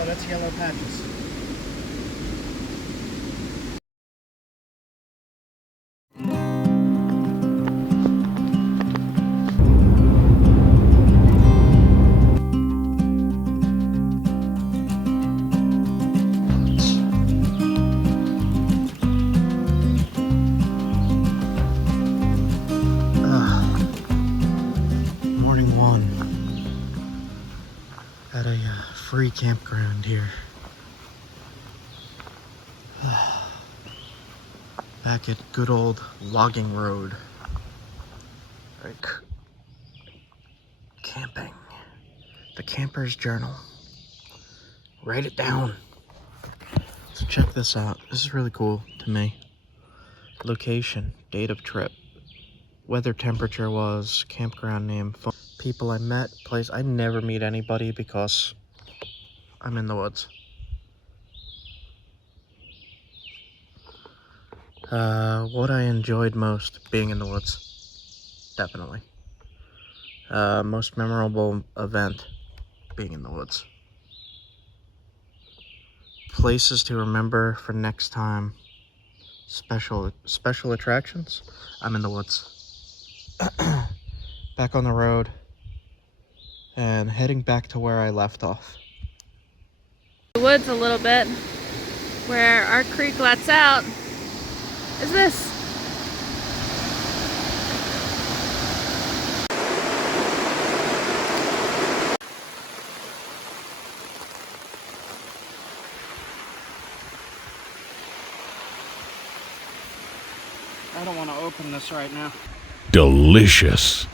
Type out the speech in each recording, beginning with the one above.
Oh, that's yellow patches. Morning one at a free campground here. Back at good old logging road. Like camping. The camper's journal. Write it down. So check this out. This is really cool to me. Location, date of trip, weather temperature was, campground name, phone, people I met, place. I never meet anybody because I'm in the woods. What I enjoyed most being in the woods, definitely. Most memorable event, being in the woods. Places to remember for next time, special attractions, I'm in the woods. Back on the road and heading back to where I left off. The woods a little bit, where our creek lets out, is this. I don't want to open this right now. Delicious.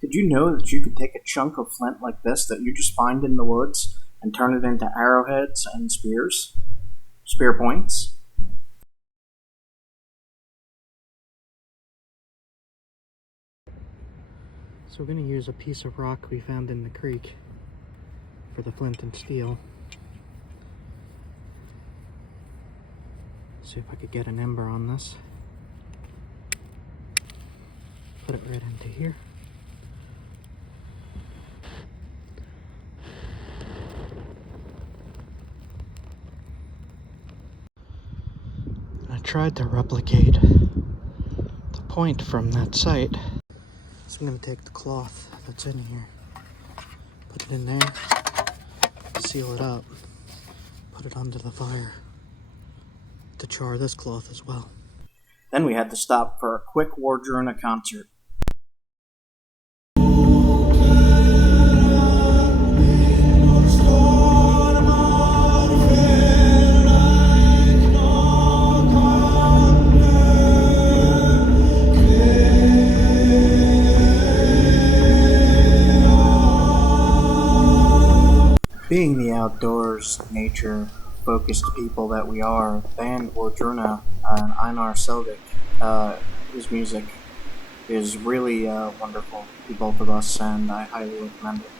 Did you know that you could take a chunk of flint like this that you just find in the woods and turn it into arrowheads and spears? Spear points? So we're going to use a piece of rock we found in the creek for the flint and steel. See if I could get an ember on this. Put it right into here. I tried to replicate the point from that site. So I'm going to take the cloth that's in here, put it in there, seal it up, put it under the fire to char this cloth as well. Then we had to stop for a quick Wardruna concert. Being the outdoors, nature-focused people that we are, the band Wardruna and Einar Selvik, his music is really wonderful to both of us, and I highly recommend it.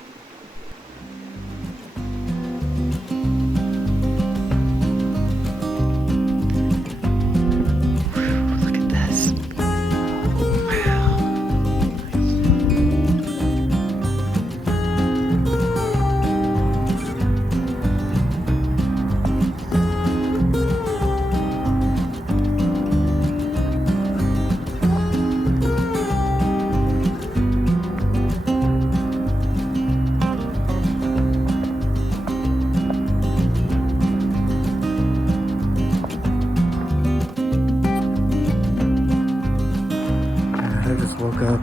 Look at this. I just woke up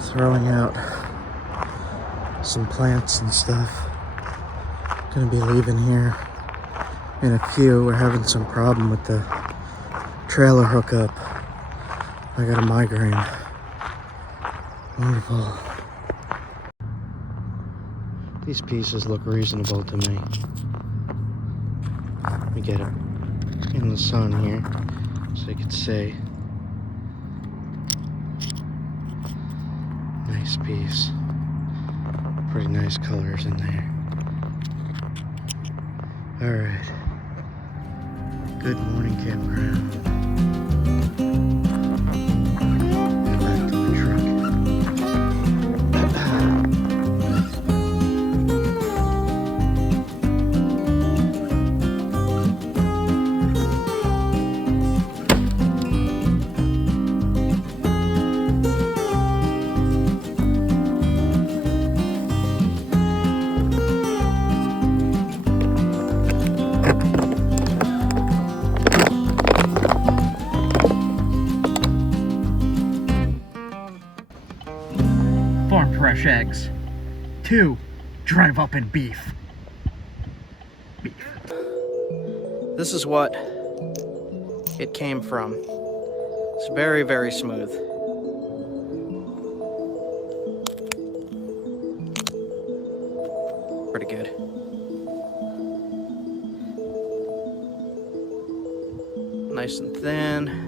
throwing out some plants and stuff. Gonna be leaving here in a few. We're having some problem with the trailer hookup. I got a migraine. Wonderful. These pieces look reasonable to me. Let me get it in the sun here so you can see. Nice piece. Pretty nice colors in there. Alright. Good morning, campground. Get back to the truck. Farm fresh eggs. 2. Drive up in beef. This is what it came from. It's very, very smooth. Pretty good. Nice and thin.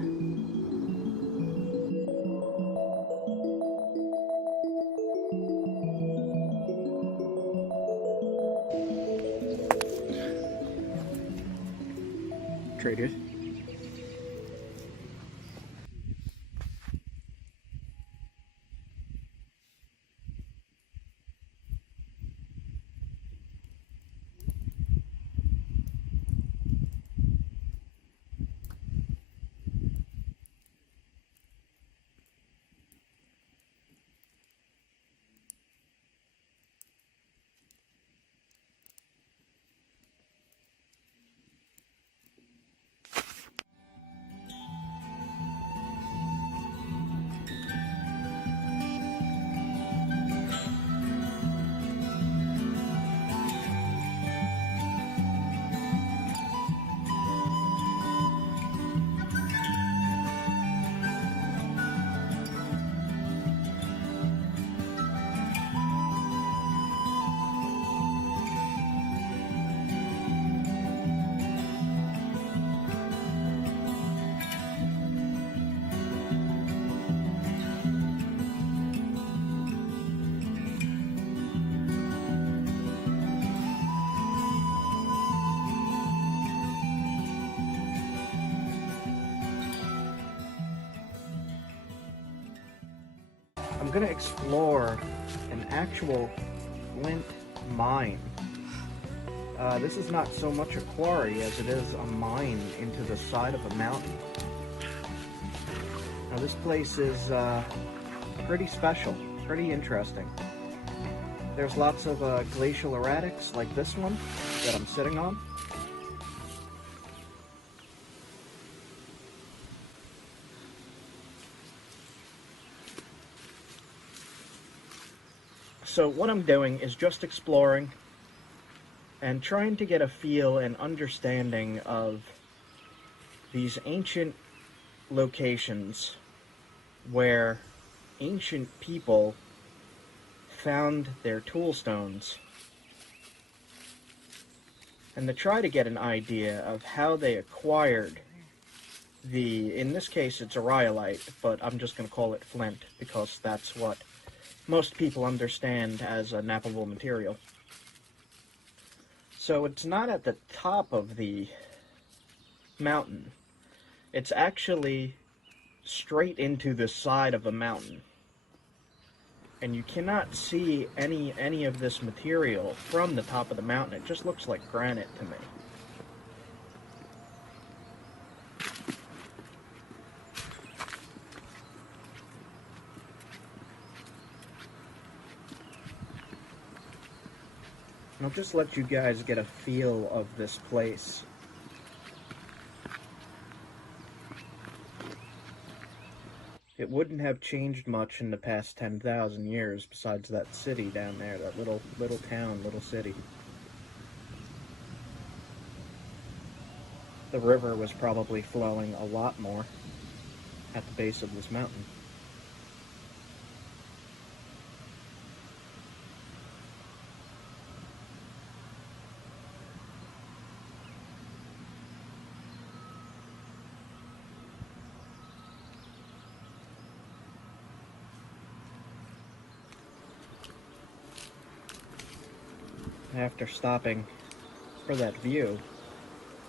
Traded. I'm gonna explore an actual Flint mine. This is not so much a quarry as it is a mine into the side of a mountain. Now this place is pretty special, pretty interesting. There's lots of glacial erratics like this one that I'm sitting on. So what I'm doing is just exploring and trying to get a feel and understanding of these ancient locations where ancient people found their toolstones, and to try to get an idea of how they acquired in this case it's a rhyolite, but I'm just going to call it flint because that's what most people understand as a knappable material. So it's not at the top of the mountain. It's actually straight into the side of a mountain. And you cannot see any of this material from the top of the mountain. It just looks like granite to me. I'll just let you guys get a feel of this place. It wouldn't have changed much in the past 10,000 years besides that city down there, that little town, little city. The river was probably flowing a lot more at the base of this mountain. after stopping for that view,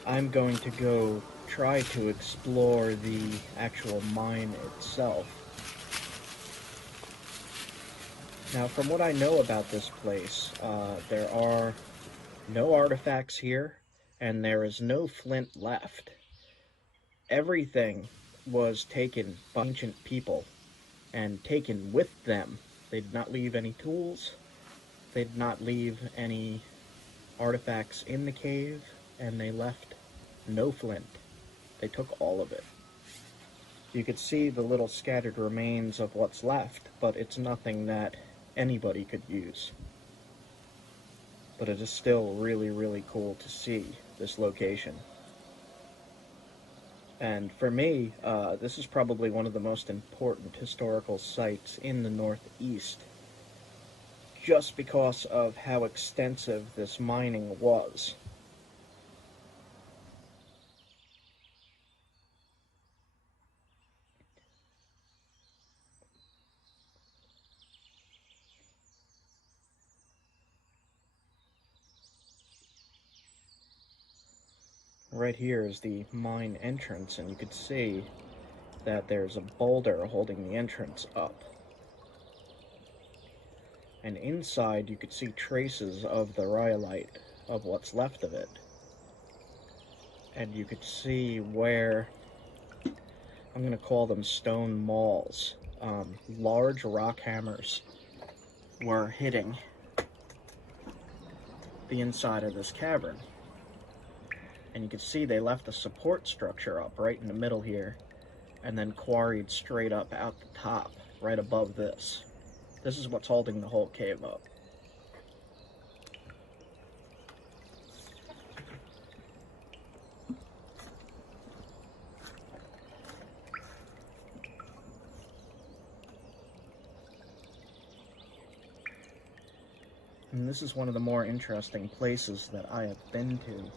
I'm going to go try to explore the actual mine itself. Now, from what I know about this place, there are no artifacts here, and there is no flint left. Everything was taken by ancient people and taken with them. They did not leave any tools, they did not leave any artifacts in the cave, and they left no flint. They took all of it. You could see the little scattered remains of what's left, but it's nothing that anybody could use. But it is still really, really cool to see this location. And for me, this is probably one of the most important historical sites in the Northeast, just because of how extensive this mining was. Right here is the mine entrance, and you could see that there's a boulder holding the entrance up. And inside you could see traces of the rhyolite, of what's left of it. And you could see where, I'm going to call them stone mauls, large rock hammers were hitting the inside of this cavern. And you can see they left a support structure up right in the middle here, and then quarried straight up out the top, right above this. This is what's holding the whole cave up. And this is one of the more interesting places that I have been to.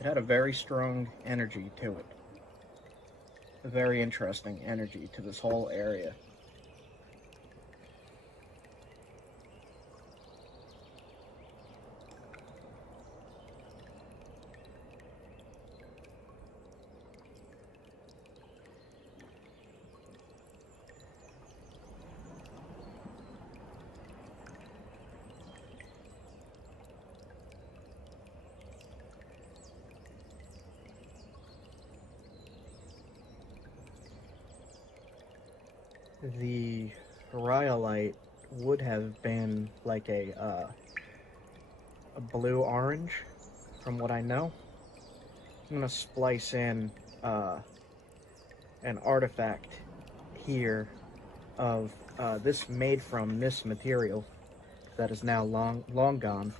It had a very strong energy to it. A very interesting energy to this whole area. The rhyolite would have been like a blue-orange, from what I know. I'm going to splice in an artifact here of this made from this material that is now long gone.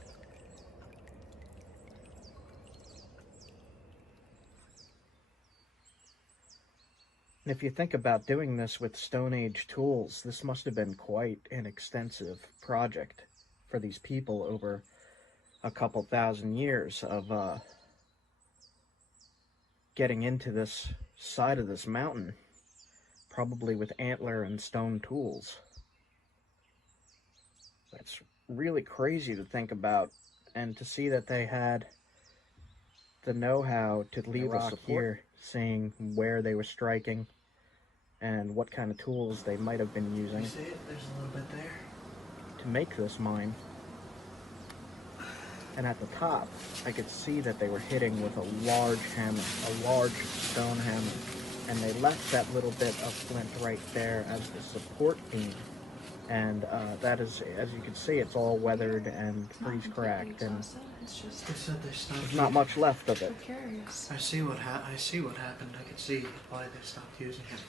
And if you think about doing this with Stone Age tools, this must have been quite an extensive project for these people over a couple thousand years of getting into this side of this mountain, probably with antler and stone tools. That's really crazy to think about, and to see that they had the know-how to leave us here, seeing where they were striking and what kind of tools they might have been using. See it? There's a little bit there. To make this mine. And at the top, I could see that they were hitting with a large hammer, a large stone hammer. And they left that little bit of flint right there as the support beam. And that is, as you can see, it's all weathered and freeze-cracked, and there's not much left of it. I see what happened. I can see why they stopped using it.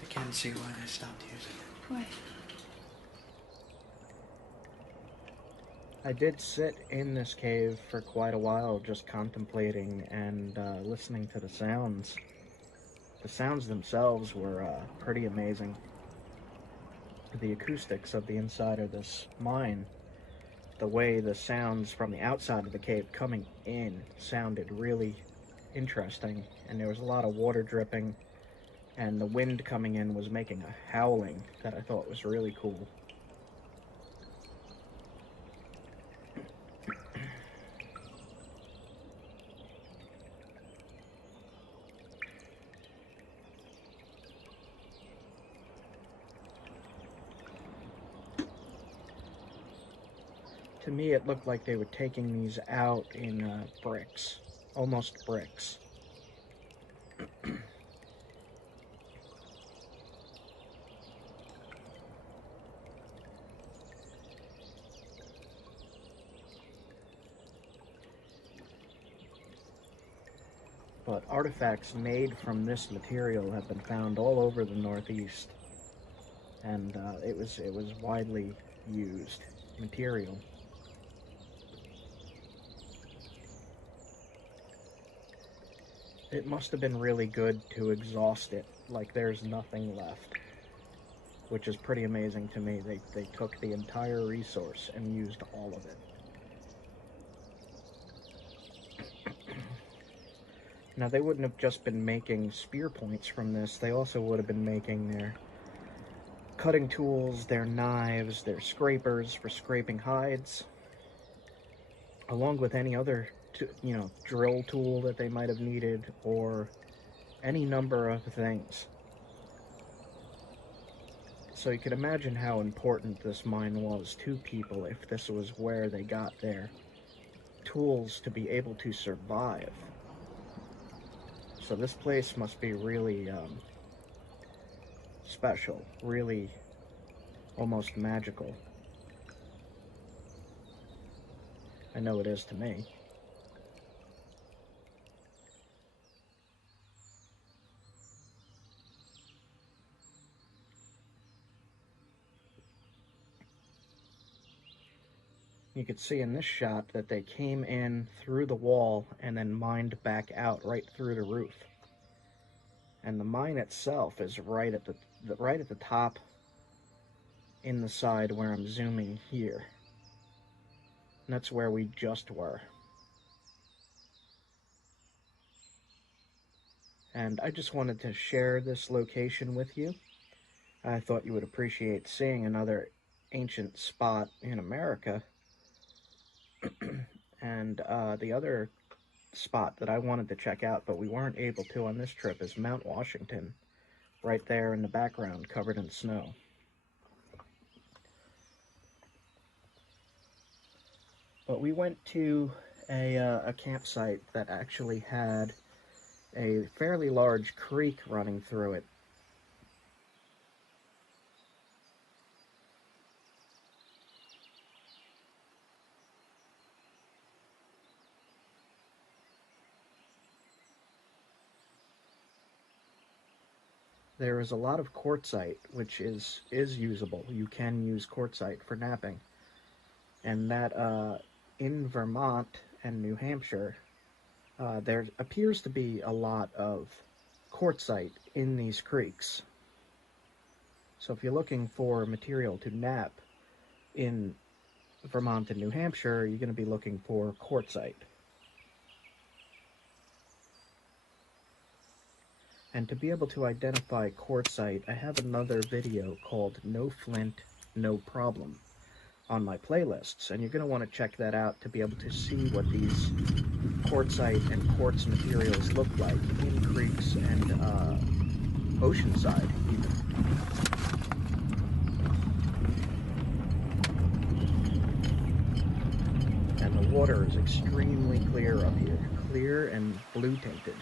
I can see why they stopped using it. Why? I did sit in this cave for quite a while, just contemplating and listening to the sounds. The sounds themselves were pretty amazing. The acoustics of the inside of this mine, the way the sounds from the outside of the cave coming in sounded really interesting, and there was a lot of water dripping, and the wind coming in was making a howling that I thought was really cool. To me, it looked like they were taking these out in bricks, almost bricks. But artifacts made from this material have been found all over the Northeast, and it was widely used material. It must have been really good to exhaust it, like there's nothing left, which is pretty amazing to me. They took the entire resource and used all of it. Now, they wouldn't have just been making spear points from this. They also would have been making their cutting tools, their knives, their scrapers for scraping hides, along with any other, drill tool that they might have needed, or any number of things. So you could imagine how important this mine was to people if this was where they got their tools to be able to survive. So this place must be really special, really almost magical. I know it is to me. You could see in this shot that they came in through the wall and then mined back out right through the roof. And the mine itself is right at the top in the side where I'm zooming here. And that's where we just were. And I just wanted to share this location with you. I thought you would appreciate seeing another ancient spot in America. And the other spot that I wanted to check out, but we weren't able to on this trip, is Mount Washington, right there in the background, covered in snow. But we went to a campsite that actually had a fairly large creek running through it. There is a lot of quartzite, which is usable. You can use quartzite for knapping. And that in Vermont and New Hampshire, there appears to be a lot of quartzite in these creeks. So if you're looking for material to knap in Vermont and New Hampshire, you're going to be looking for quartzite. And to be able to identify quartzite, I have another video called No Flint, No Problem on my playlists, and you're going to want to check that out to be able to see what these quartzite and quartz materials look like in creeks and oceanside even. And the water is extremely clear up here, clear and blue tinted.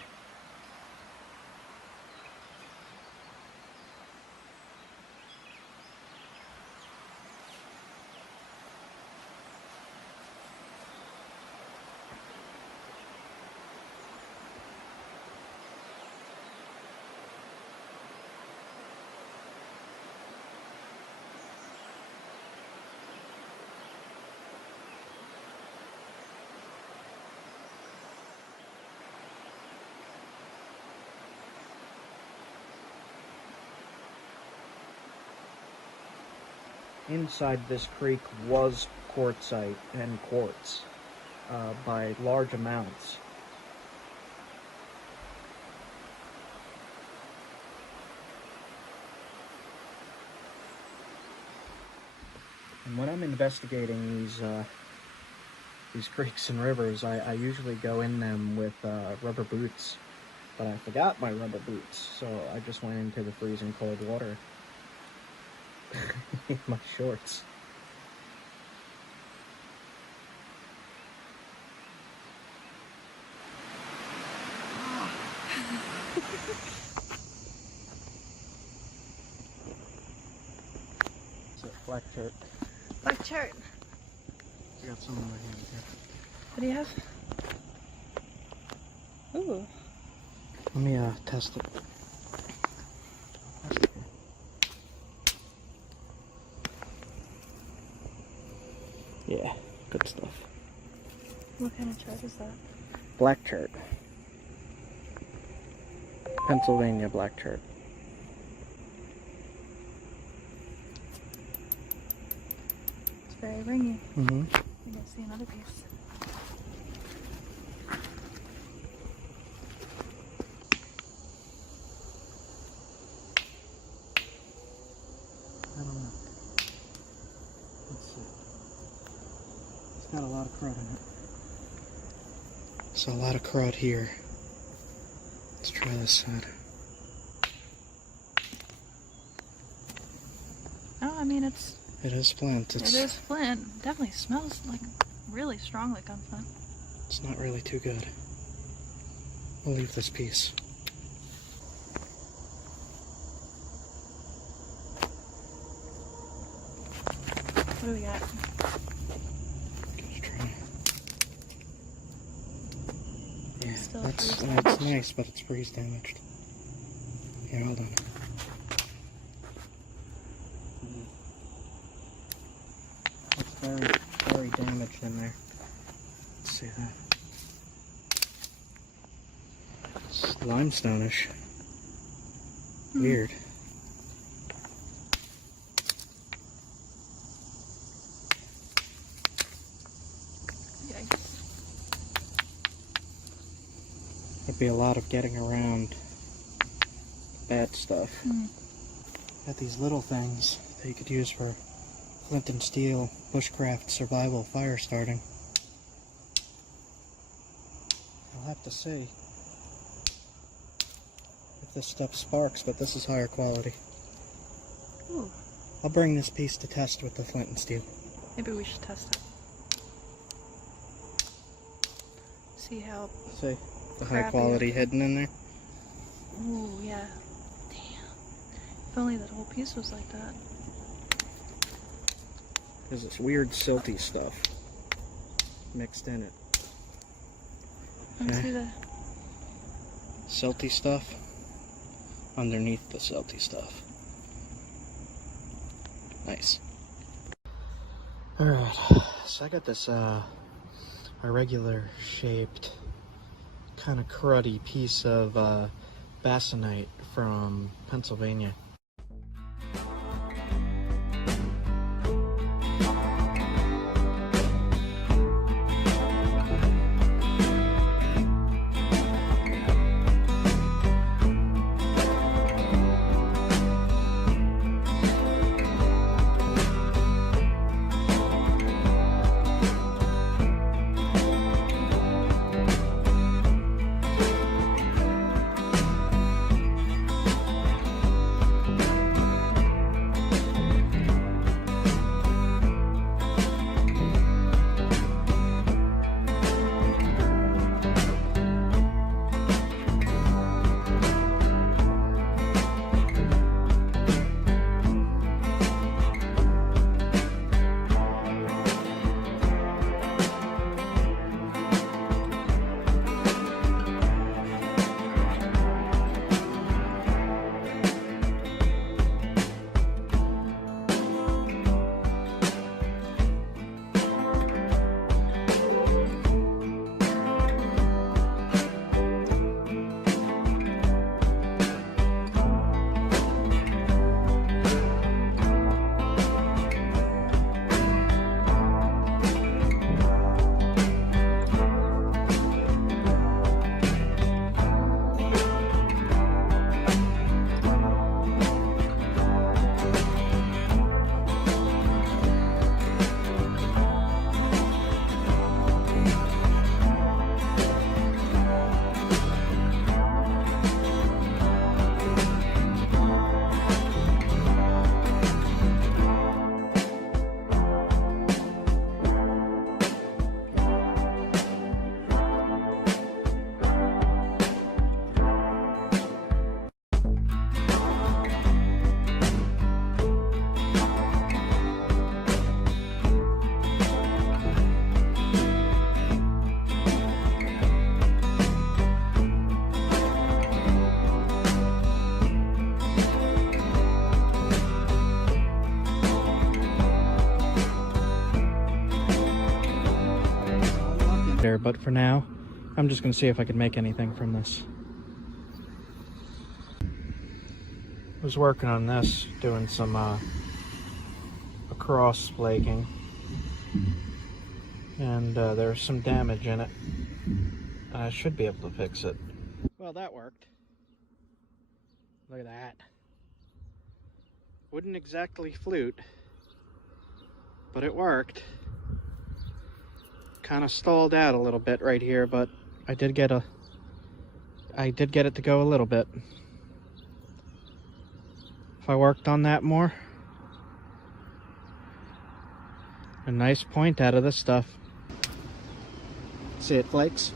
Inside this creek was quartzite and quartz by large amounts. And when I'm investigating these creeks and rivers, I usually go in them with rubber boots, but I forgot my rubber boots, so I just went into the freezing cold water in my shorts. It's a black chert. Black chert. I got some in my hand here. What do you have? Ooh. Let me test it. Yeah, good stuff. What kind of chart is that? Black chert. Pennsylvania black chert. It's very ringy. Mm-hmm. You can see another piece. I don't know. Let's see. It's got a lot of crud in it. So a lot of crud here. Let's try this side. Oh, I mean, it is Flint. is Flint. Definitely smells like really strong like gunflint. It's not really too good. We'll leave this piece. What do we got? Just try. Yeah, Still that's freeze it's damaged. nice, but it's freeze damaged. Here, hold on. It's very, very damaged in there. Let's see that. It's limestone-ish. Weird. Yikes. There'd be a lot of getting around bad stuff. Got these little things that you could use for flint and steel, bushcraft, survival, fire starting. I'll have to see if this stuff sparks, but this is higher quality. Ooh. I'll bring this piece to test with the flint and steel. Maybe we should test it. See how. See the high Crappy. quality hidden in there? Ooh, yeah. Damn. If only that whole piece was like that. There's this weird silty stuff mixed in it. Let me Okay. see the. Silty stuff underneath the silty stuff. Nice. Alright, so I got this irregular shaped, kind of cruddy piece of basanite from Pennsylvania. there, but for now, I'm just gonna see if I can make anything from this. I was working on this, doing some across flaking, and there's some damage in it. I should be able to fix it. Well, that worked. Look at that. Wouldn't exactly flute, but it worked. Kind of stalled out a little bit right here, but I did get it to go a little bit. If I worked on that more, a nice point out of this stuff. See, it flakes.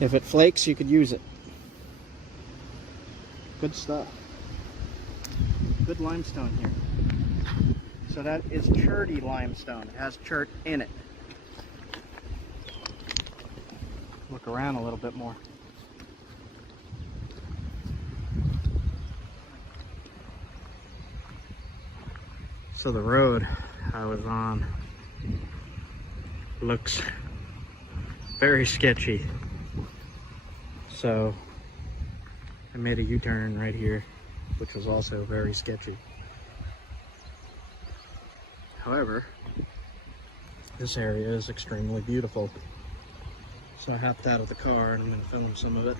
If it flakes, you could use it. Good stuff. Good limestone here. So that is cherty limestone. It has chert in it. Look around a little bit more. So the road I was on looks very sketchy. So I made a U-turn right here, which was also very sketchy. However, this area is extremely beautiful. So I hopped out of the car and I'm going to film some of it.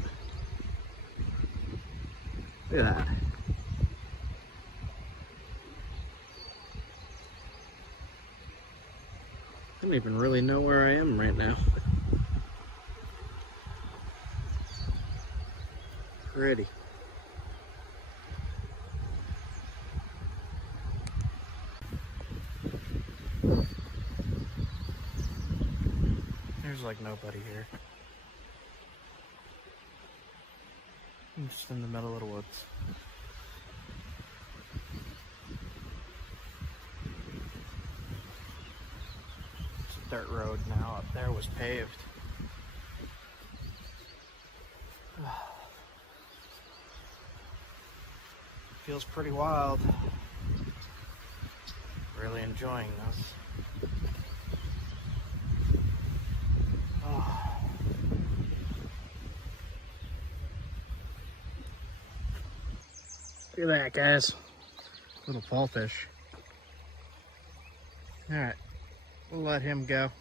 Look at that. I don't even really know where I am right now. Pretty. There's like nobody here. I'm just in the middle of the woods. It's a dirt road now. Up there was paved. Feels pretty wild. Really enjoying this. Oh. Look at that, guys. Little fall fish. Alright, we'll let him go.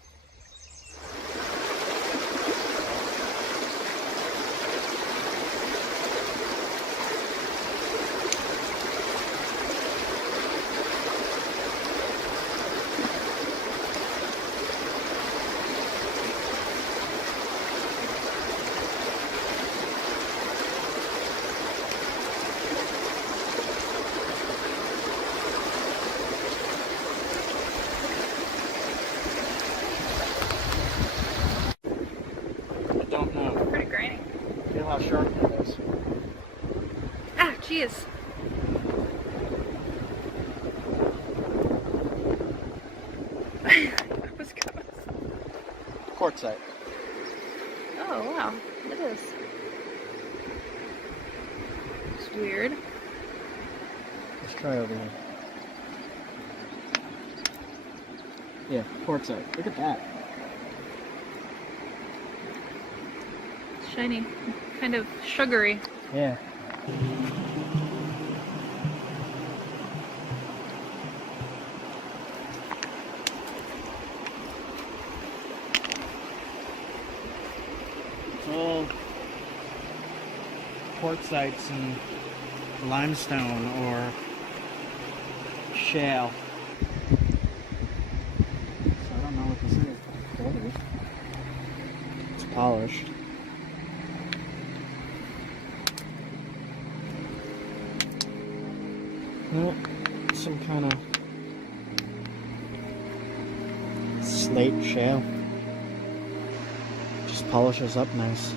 Don't know. Pretty grainy. Feel how sharp that is. Ah, jeez. That was gross. Quartzite. Oh, wow. It is. It's weird. Let's try over here. Yeah, quartzite. Look at that. Shiny. Kind of sugary. Yeah. It's all quartzites and limestone or shale. So I don't know what this is. It's polished. No, some kind of slate shale. Just polishes up nice.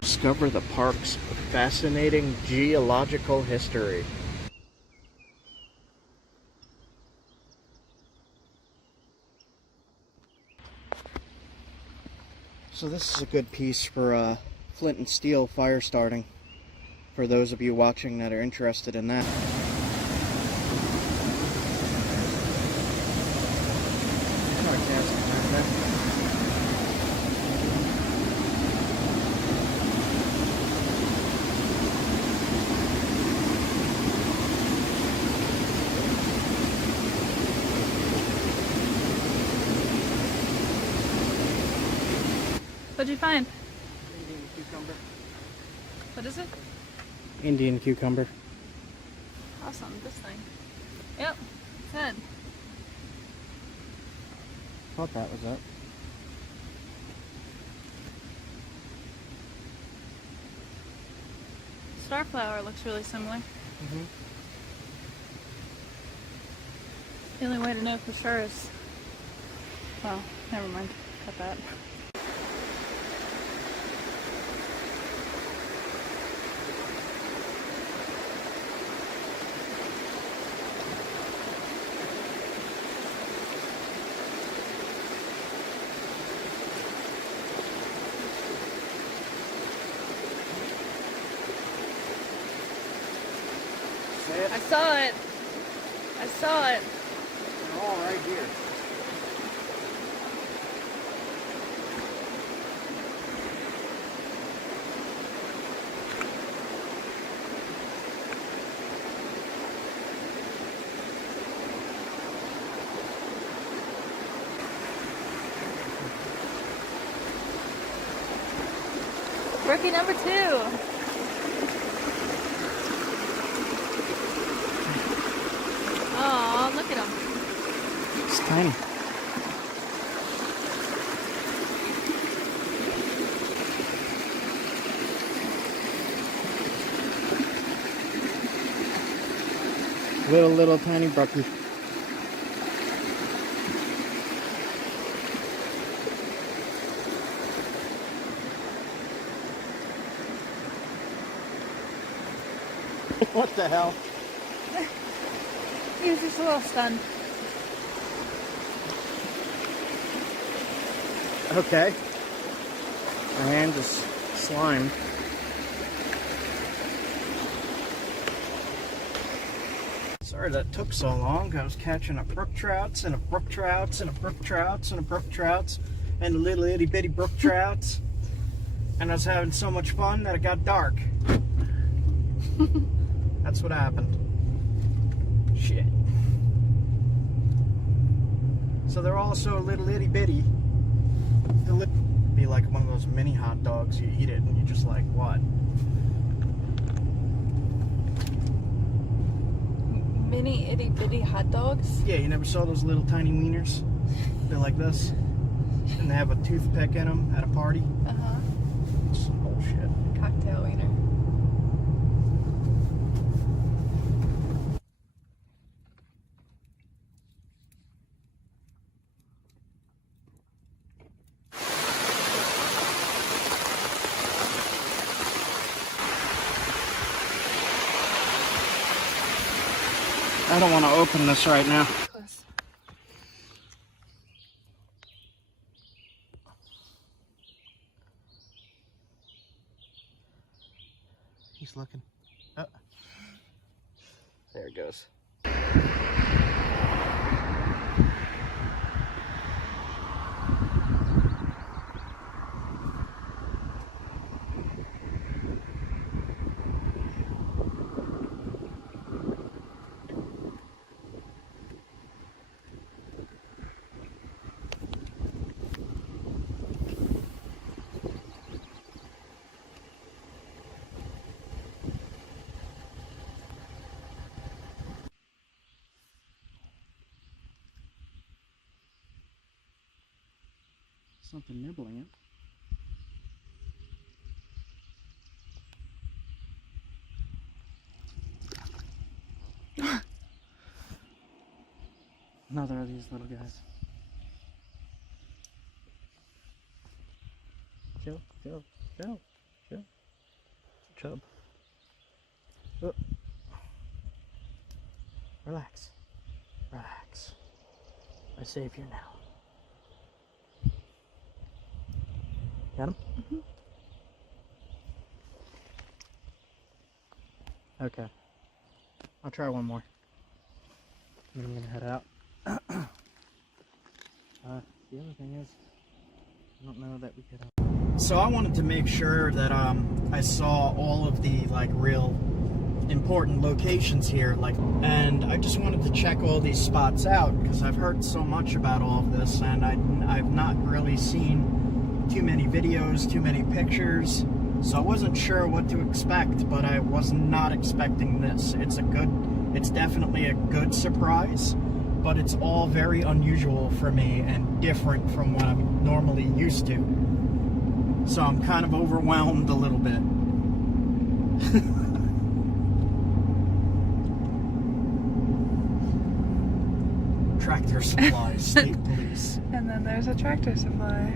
Discover the park's fascinating geological history. So this is a good piece for flint and steel fire starting, for those of you watching that are interested in that. What'd you find? Indian cucumber. What is it? Indian cucumber. Awesome, this thing. Yep, it's it. Thought that was it. Starflower looks really similar. Mm-hmm. The only way to know for sure is... Well, never mind. Cut that. I saw it. I saw it. They're all right here. Rookie number 2. Oh, look at him. It's tiny. Little tiny brookie. What the hell? He was just a little stunned. Okay. My hand is slimed. Sorry that took so long. I was catching a brook trouts and a brook trouts and a brook trouts and a brook trouts and a little itty bitty brook trouts. And I was having so much fun that it got dark. That's what happened. Shit. So they're all so little itty bitty. They'll be like one of those mini hot dogs. You eat it and you're just like, what? Mini itty bitty hot dogs? Yeah, you never saw those little tiny wieners? They're like this. And they have a toothpick in them at a party. Uh-huh. It's some bullshit. Cocktail wiener. I don't want to open this right now. Close. He's looking. Oh. There it goes. Something nibbling it. Another of these little guys. Chill, chill, chill, chill. It's a chub. Oh. Relax. Relax. I save you now. Got him? Mm-hmm. Okay. I'll try one more. And then I'm gonna head out. The other thing is, I don't know that we could. So I wanted to make sure that I saw all of the like real important locations here, and I just wanted to check all these spots out because I've heard so much about all of this, and I've not really seen too many videos, too many pictures, so I wasn't sure what to expect, but I was not expecting this. It's definitely a good surprise, but it's all very unusual for me and different from what I'm normally used to. So I'm kind of overwhelmed a little bit. Tractor Supply, State Police. And then there's a Tractor Supply.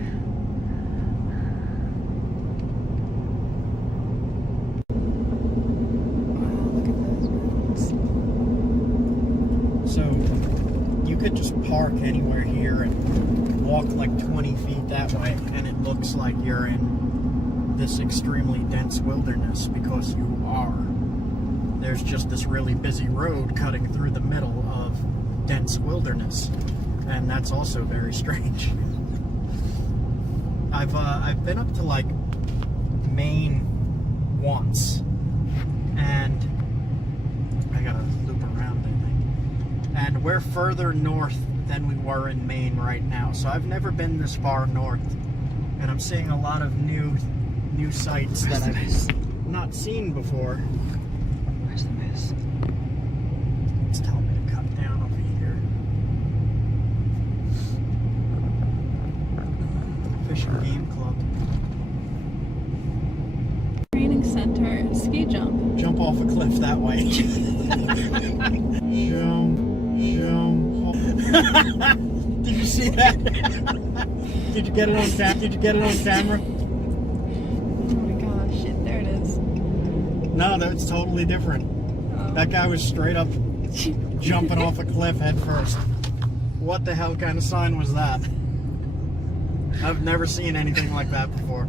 So you could just park anywhere here and walk like 20 feet that way, and it looks like you're in this extremely dense wilderness because you are. There's just this really busy road cutting through the middle of dense wilderness, and that's also very strange. I've been up to like Maine once, and I gotta loop around, I think. And we're further north than we were in Maine right now, so I've never been this far north, and I'm seeing a lot of new sights that I've not seen before. Where's the moose? It's telling me to cut down over here. Fish and Game Club. Training center, ski jump. Jump off a cliff that way. Jump. Did you see that? Did you get it on camera? Oh my gosh, shit, there it is. No, that's totally different. Oh. That guy was straight up jumping off a cliff head first. What the hell kind of sign was that? I've never seen anything like that before.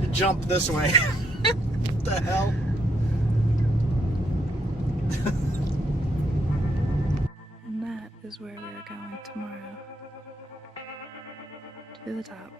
You jump this way. What the hell? And that is where we are going tomorrow. To the top.